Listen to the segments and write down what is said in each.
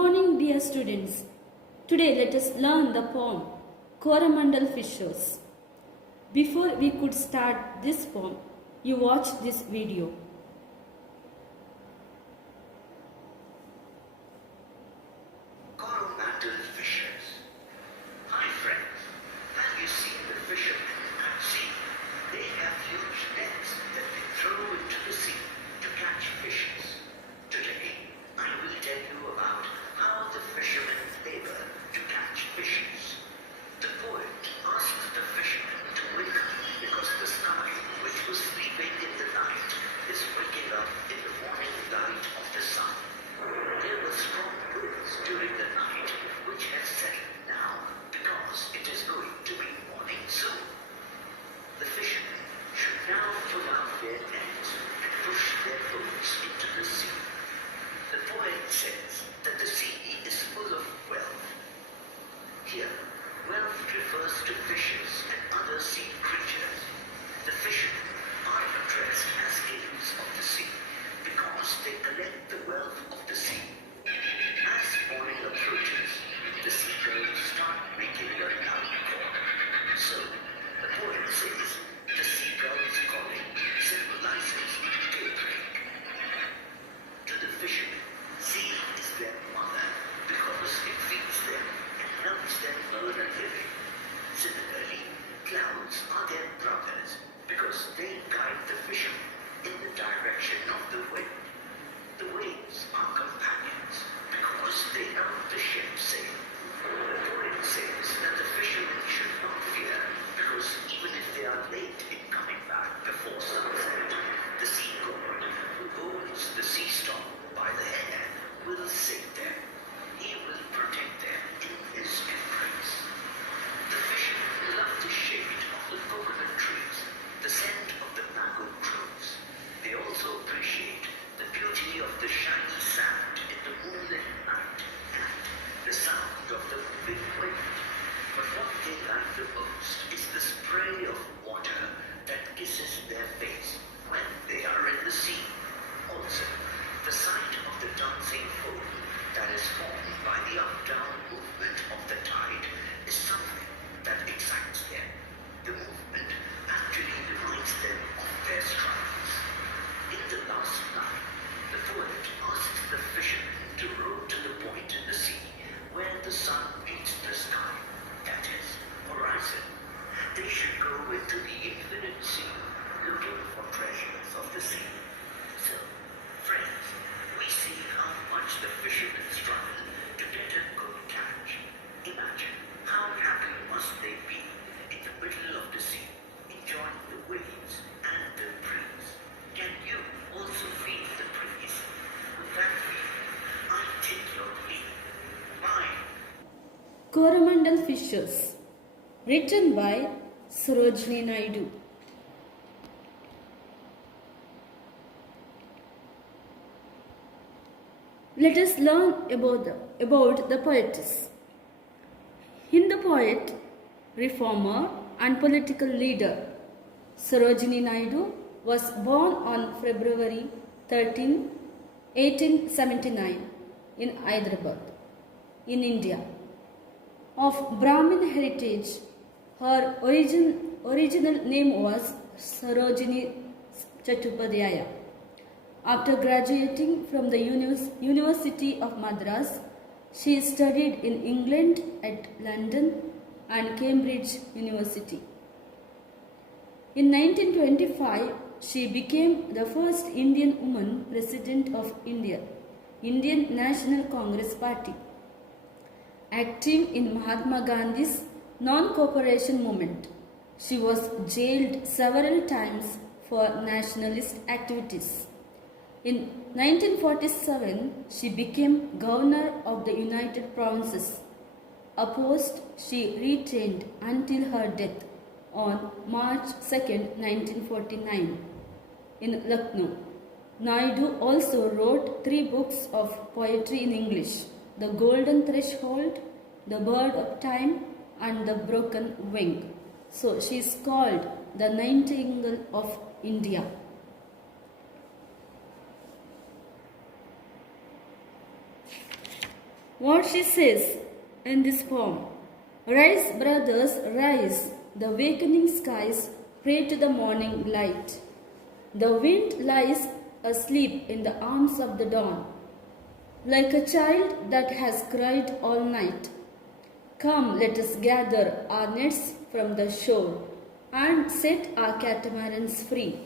morning, dear students. Today let us learn the poem Coromandel Fishers. Before we could start this poem, you watch this video. Coromandel Fishers. Hi friends, have you seen the fishermen at sea? They have huge nets that they throw into the sea to catch fishes. Today, I will tell you about how the fishermen labor to catch fishes. The poet asked the fishermen to wake up because the sky, which was sleeping in the night, is waking up in the morning light of the sun. There were strong winds during the night, which has settled now because it is going to be morning soon. The fishermen should now pull out their nets and push their boats into the sea. The poet says that the sea is full of wealth. Here, wealth refers to fishes and other sea creatures. The fishermen are addressed as kings of the sea because they collect the wealth of the sea. As morning approaches, the seagulls start making their loud call. So, the poet says the seagulls calling symbolizes daybreak. To the fishermen, sea is their mother because it feeds them and helps them earn a living. Similarly, clouds are their brothers because they guide the fishermen in the direction of the wind. The waves are companions because they help the ship sail. The poet says that the fishermen should not fear because even if they are late in coming back before sunset, the sea god who holds the sea storm by the hair will save them. He will protect them in his embrace. The fishermen love the shade of the coconut trees, the scent of the mango groves. They also appreciate the beauty of the shiny sand in the moonlit night and the sound of the moving wind. But what they like the most is the spray of water that kisses their face when they are in the sea. Also, the sight of the dancing foam that is formed by the up-down movement of the tide is something that excites them. The movement actually reminds them of their struggles. In the last line, the poet asks the fishermen to row to the point in the sea where the sun meets the sky, that is, horizon. They should go into the infinite sea, looking for treasures of the sea. So, friends, we see how much the fishermen struggle to get a good catch. Imagine how happy must they be in the middle of the sea, enjoying the waves and the breeze. Can you also feel the breeze? With that feeling, I take your lead. Bye. Coromandel Fishers, written by Sarojini Naidu. Let us learn about the poetess. Hindu poet, reformer and political leader Sarojini Naidu was born on February 13, 1879 in Hyderabad, in India. Of Brahmin heritage, her original name was Sarojini Chattopadhyaya. After graduating from the University of Madras, she studied in England at London and Cambridge University. In 1925, she became the first Indian woman president of Indian National Congress Party, active in Mahatma Gandhi's non-cooperation movement. She was jailed several times for nationalist activities. In 1947, she became governor of the United Provinces, a post she retained until her death on March 2, 1949, in Lucknow. Naidu also wrote 3 books of poetry in English: The Golden Threshold, The Bird of Time, and The Broken Wing. So she is called the Nightingale of India. what she says in this poem. Rise, brothers, rise. The awakening skies pray to the morning light. The wind lies asleep in the arms of the dawn, like a child that has cried all night. Come, let us gather our nets from the shore and set our catamarans free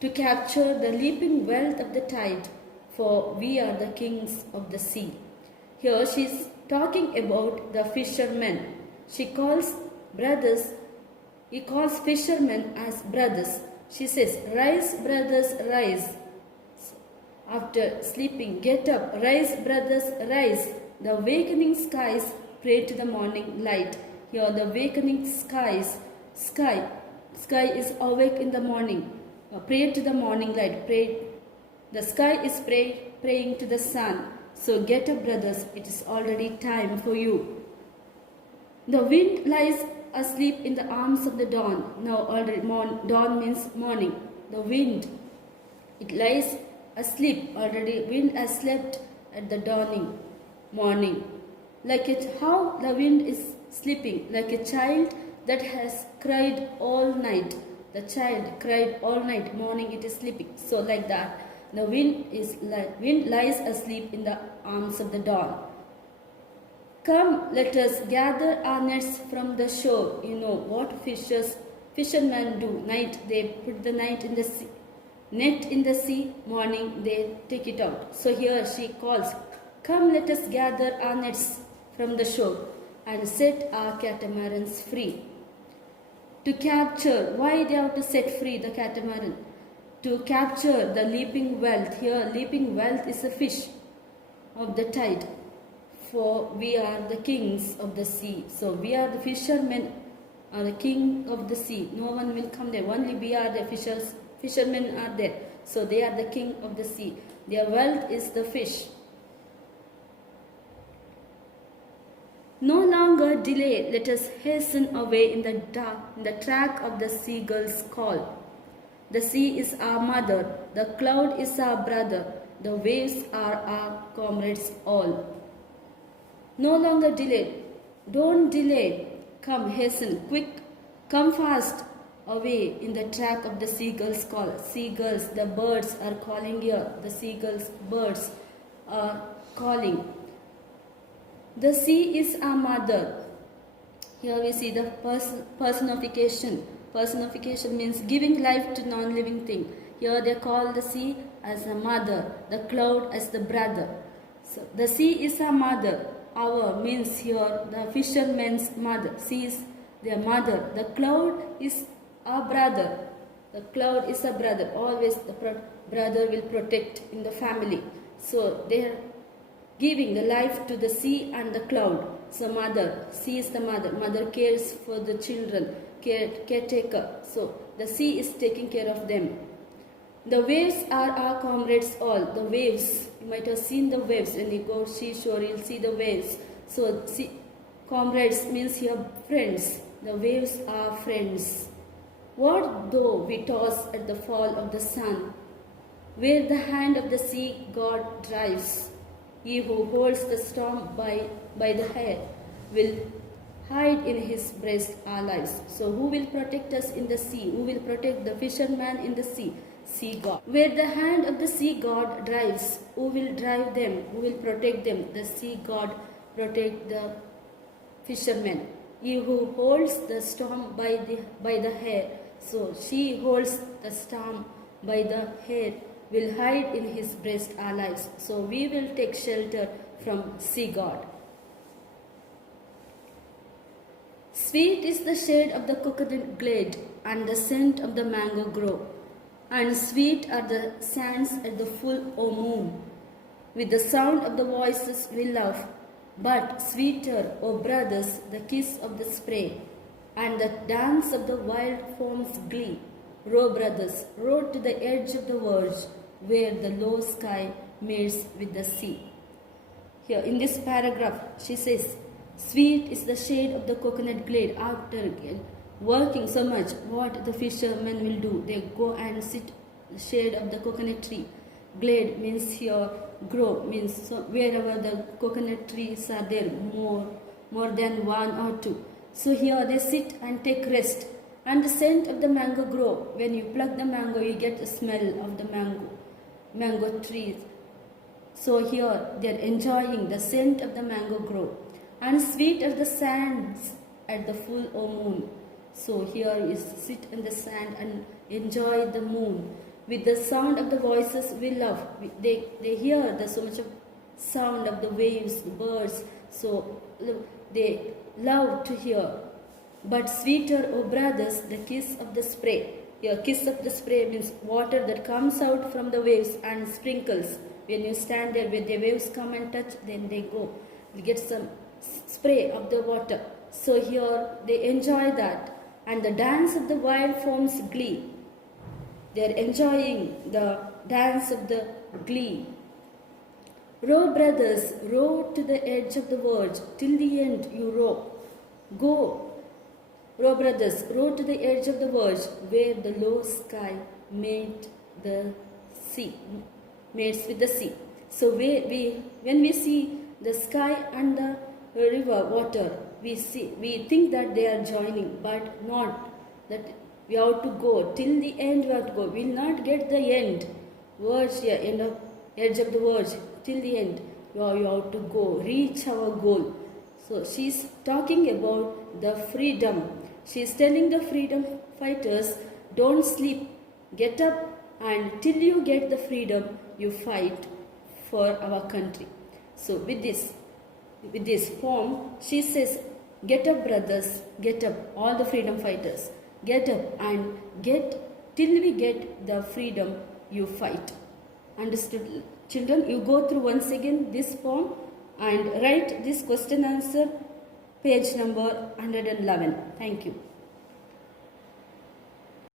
to capture the leaping wealth of the tide, for we are the kings of the sea. Here she is talking about the fishermen. She calls brothers, he calls fishermen as brothers. She says, rise, brothers, rise. After sleeping, get up, rise, brothers, rise. The awakening skies pray to the morning light. Here, the awakening sky is awake in the morning. Pray to the morning light. The sky is praying to the sun. So get up, brothers. It is already time for you. The wind lies asleep in the arms of the dawn. Now already dawn means morning. The wind, it lies asleep already. Wind has slept at the dawning morning. Like it, how the wind is sleeping, like a child that has cried all night. The child cried all night, morning it is sleeping. So like that, the wind lies asleep in the arms of the dawn. Come, let us gather our nets from the shore. You know what fishermen do. Night, they put the net in the sea. Net in the sea, morning they take it out. So here she calls, come, let us gather our nets from the shore and set our catamarans free. To capture, why they have to set free the catamaran? To capture the leaping wealth. Here, leaping wealth is a fish of the tide. For we are the kings of the sea. So we are the fishermen, are the king of the sea. No one will come there. Only we are the fishermen are there. So they are the king of the sea. Their wealth is the fish. No longer delay, let us hasten away in the dark, in the track of the seagull's call. The sea is our mother, the cloud is our brother, the waves are our comrades all. No longer delay, don't delay, come hasten, quick, come fast away in the track of the seagull's call. Seagulls, the birds are calling here, the seagulls, birds are calling. The sea is our mother. Here we see the personification. Personification means giving life to non-living thing. Here they call the sea as a mother, the cloud as the brother. So the sea is our mother. Our means here the fisherman's mother. Sea is their mother. The cloud is our brother. The cloud is a brother. Always the brother will protect in the family. So they are giving the life to the sea and the cloud. So mother, sea is the mother. Mother cares for the children, caretaker. So the sea is taking care of them. The waves are our comrades all. The waves, you might have seen the waves. When you go seashore, you'll see the waves. So comrades means your friends. The waves are friends. What though we toss at the fall of the sun, where the hand of the sea God drives? He who holds the storm by the hair will hide in his breast our lives. So who will protect us in the sea? Who will protect the fisherman in the sea? Sea God. Where the hand of the sea God drives, who will drive them? Who will protect them? The sea God protect the fishermen. He who holds the storm by the hair. So she holds the storm by the hair, will hide in his breast our lives. So we will take shelter from sea God. Sweet is the shade of the coconut glade and the scent of the mango grove, and sweet are the sands at the full moon. With the sound of the voices we love, but sweeter, O brothers, the kiss of the spray, and the dance of the wild foam's glee. Row, brothers, row to the edge of the verge, where the low sky meets with the sea. Here in this paragraph, she says, sweet is the shade of the coconut glade. After working so much, what the fishermen will do? They go and sit in the shade of the coconut tree. Glade means here grow means so wherever the coconut trees are there, more than one or two. So here they sit and take rest. And the scent of the mango grow. When you pluck the mango, you get the smell of the mango trees. So here they are enjoying the scent of the mango grow. And sweet are the sands at the full moon. So here you sit in the sand and enjoy the moon. With the sound of the voices we love. They hear so much of sound of the waves, birds. So they love to hear. But sweeter, O brothers, the kiss of the spray. Here, kiss of the spray means water that comes out from the waves and sprinkles. When you stand there, when the waves come and touch, then they go. You get some spray of the water. So here, they enjoy that. And the dance of the wild forms glee. They are enjoying the dance of the glee. Row, brothers, row to the edge of the verge. Till the end you row. Go. Row, brothers, row to the edge of the verge where the low sky meets with the sea. So when we see the sky and the river water, we think that they are joining, but not that we have to go till the end. We have to go. We will not get the end verge here, edge of the verge till the end. You have to go, reach our goal. So she is talking about the freedom. She is telling the freedom fighters, don't sleep, get up, and till you get the freedom, you fight for our country. So with this poem, she says, get up, brothers, get up, all the freedom fighters, get up and till we get the freedom, you fight. Understood, children? You go through once again this poem and write this question answer, page number 111. Thank you.